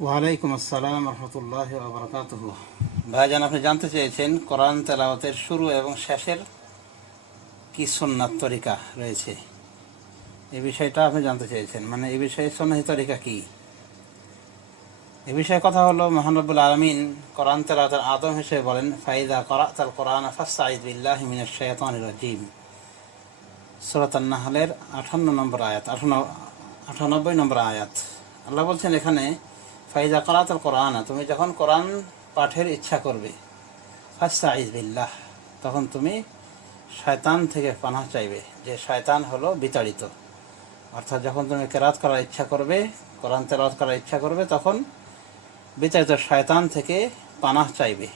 ওয়ালাইকুম আসসালাম ভাইজান আপনি জানতে চেয়েছেন কোরআন তেলাওয়াতের শুরু এবং শেষের কি সুন্নাত তরিকা রয়েছে। এ বিষয়টা আপনি জানতে চেয়েছেন মানে এ বিষয়ে সন্ন্যাসী তরিকা কী? এ বিষয়ে কথা হলো মহানবুল আলমিন কোরআন তেলাওয়াতের আদম হিসেবে বলেন, ফাইদা করাতাল কোরআন ফাস্তাইদ বিল্লাহ মিনাশ শাইতানির রাজিম। সূরাত আন-নাহলের 58 নম্বর আয়াত 98 নম্বর আয়াত। আল্লাহ বলছেন এখানে ফাইজা করাতাল কোরআন, তুমি যখন কোরআন পাঠের ইচ্ছা করবে ফাস্তাইজ বিল্লাহ, তখন তুমি শয়তান থেকে পানাহ চাইবে, যে শয়তান হলো বিতাড়িত। অর্থাৎ যখন তুমি কেরাত করার ইচ্ছা করবে, কোরআন তেলাওয়াত করার ইচ্ছা করবে, তখন বিতাড়িত শয়তান থেকে পানাহ চাইবে।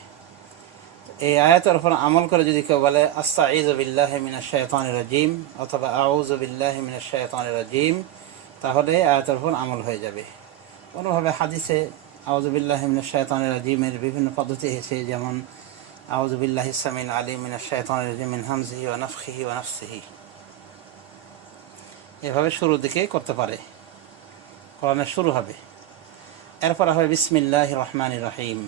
এই আয়াতের উপর আমল করে যদি কেউ বলে আস্তা ইজবিল্লাহ মিনা শৈতানির রাজিম অথবা আউজবিল্লাহ মিনা শৈতানির রাজিম তাহলে আয়াতের উপর আমল হয়ে যাবে। কোনোভাবে হাদিসে আউজবিল্লাহ মিনা শৈতানির রাজিমের বিভিন্ন পদ্ধতি এসেছে যেমন আউজবিল্লাহ ইসলামিন আলী মিনা শৈতানির রাজিম মিন হামজিহি ও নফখিহি ও নফসিহি এভাবে শুরুর দিকে করতে পারে। কোরআনের শুরু হবে। এরপর হবে বিসমিল্লাহ রহমান রহিম।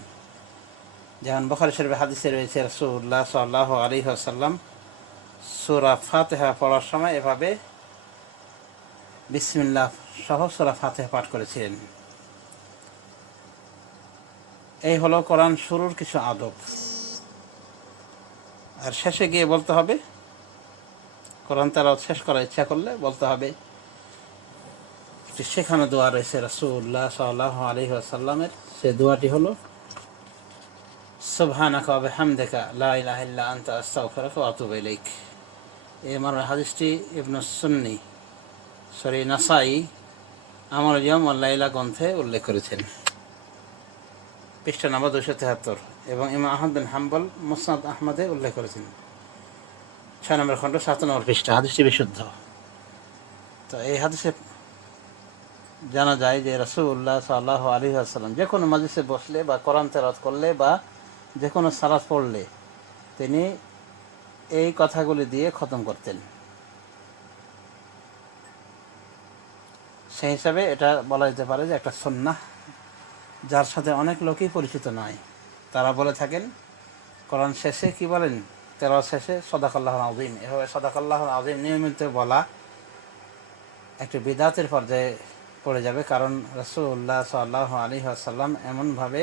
যেমন বখারি শরীফ হাদিসে রয়েছে রসুল্লাহ সাল্লাহ আলী আসাল্লাম সুরা ফাতেহা পড়ার সময় এভাবে বিসমিল্লাহ সহ সুরা ফাতেহা পাঠ করেছিলেন। এই হলো কোরআন শুরুর কিছু আদব। আর শেষে গিয়ে বলতে হবে, কোরআন তারা শেষ করার ইচ্ছা করলে বলতে হবে শেখানো দোয়া রয়েছে রসুল্লাহ সাল্লাহ আলী আসাল্লামের সে দোয়াটি হলো ওয়া বিহামদিকা, লা ইলাহা ইল্লা আনতা, আস্তাগফিরুকা ওয়া আতুবু ইলাইক। এই আমার হাদিসটি ইবনু সুন্নি, সরি, নাসাই আমার ইয়ম লাইলা গ্রন্থে উল্লেখ করেছেন। পৃষ্ঠা নাম্বার দুশো তেহাত্তর এবং ইমাম আহমদ হাম্বল মুসনাদ আহমদে উল্লেখ করেছেন। ছয় নম্বর খণ্ড, সাত নম্বর পৃষ্ঠা, হাদিসটি বিশুদ্ধ। তো এই হাদিসে জানা যায় যে রসুল্লাহ সাল্লাহ আলী আসসালাম যে কোনো মাজিসে বসলে বা কোরআন তেরাত করলে বা যে কোনো সালাদ পড়লে তিনি এই কথাগুলি দিয়ে খতম করতেন। সেই হিসাবে এটা বলা যেতে পারে যে একটা সন্না যার সাথে অনেক লোকই পরিচিত নয়। তারা বলে থাকেন, কোরআন শেষে কি বলেন? তেরো শেষে সদাকাল্লাহ আজিম এভাবে সদাকাল্লাহ আজিম নিয়মিত বলা একটি বিদাতের পর্যায়ে পড়ে যাবে, কারণ রসুল্লাহ সাল্লাহ আলী আসাল্লাম এমনভাবে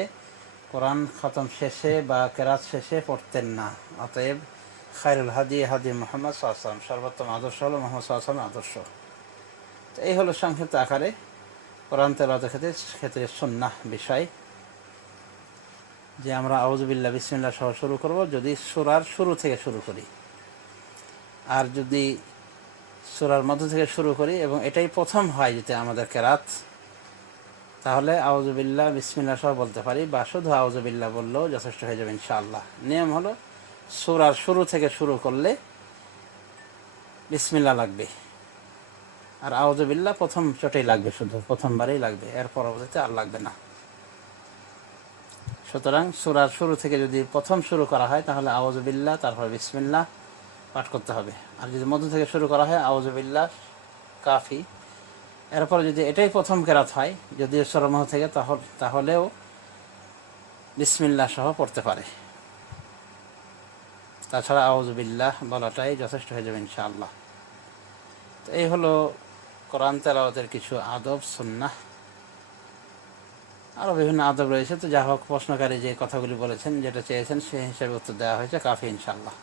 কোরআন খতম শেষে বা কেরাত শেষে পড়তেন না। অতএব খায়রুল হাদি হাদি মোহাম্মদ সাল্লাম সর্বোত্তম আদর্শ হলো মোহাম্মদ সাল্লাম আদর্শ। তো এই হলো সংক্ষিপ্ত আকারে কোরআন তেলাওয়াতের ক্ষেত্রে ক্ষেত্রে সন্ন্যাহ বিষয়, যে আমরা আউজবিল্লা বিসমিল্লা সহ শুরু করব, যদি সুরার শুরু থেকে শুরু করি। আর যদি সুরার মধ্য থেকে শুরু করি এবং এটাই প্রথম হয় যদি আমাদের কেরাত। তাহলে আউজবিল্লা বিসমিল্লা সহ বলতে পারি। বা শুধু আউজবিল্লা বললেও যথেষ্ট হয়ে যাবে ইনশাআল্লাহ। নিয়ম হলো সুরার শুরু থেকে শুরু করলে বিসমিল্লা লাগবে। আর আউজবিল্লা প্রথম চোটেই লাগবে শুধু, প্রথমবারেই লাগবে। এর পরবর্তীতে আর লাগবে না। সুতরাং সুরার শুরু থেকে যদি প্রথম শুরু করা হয়, তাহলে আউজবিল্লা তারপর বিসমিল্লা পাঠ করতে হবে। আর যদি মধ্য থেকে শুরু করা হয় আউজবিল্লা কাফি। এরপর যদি এটাই প্রথম কেরাত হয়, যদি সরমহ থেকে তাহলেও বিসমিল্লা সহ পড়তে পারে। তাছাড়া আউজবিল্লাহ বলাটাই যথেষ্ট হয়ে যাবে ইনশাআল্লাহ। তো এই হলো কোরআন তেলাওয়াতের কিছু আদব, সুন্নাহ। আরও বিভিন্ন আদব রয়েছে। তো যা হোক প্রশ্নকারী যে কথাগুলি বলেছেন, যেটা চেয়েছেন, সেই হিসাবে উত্তর দেওয়া হয়েছে, কাফি ইনশাআল্লাহ।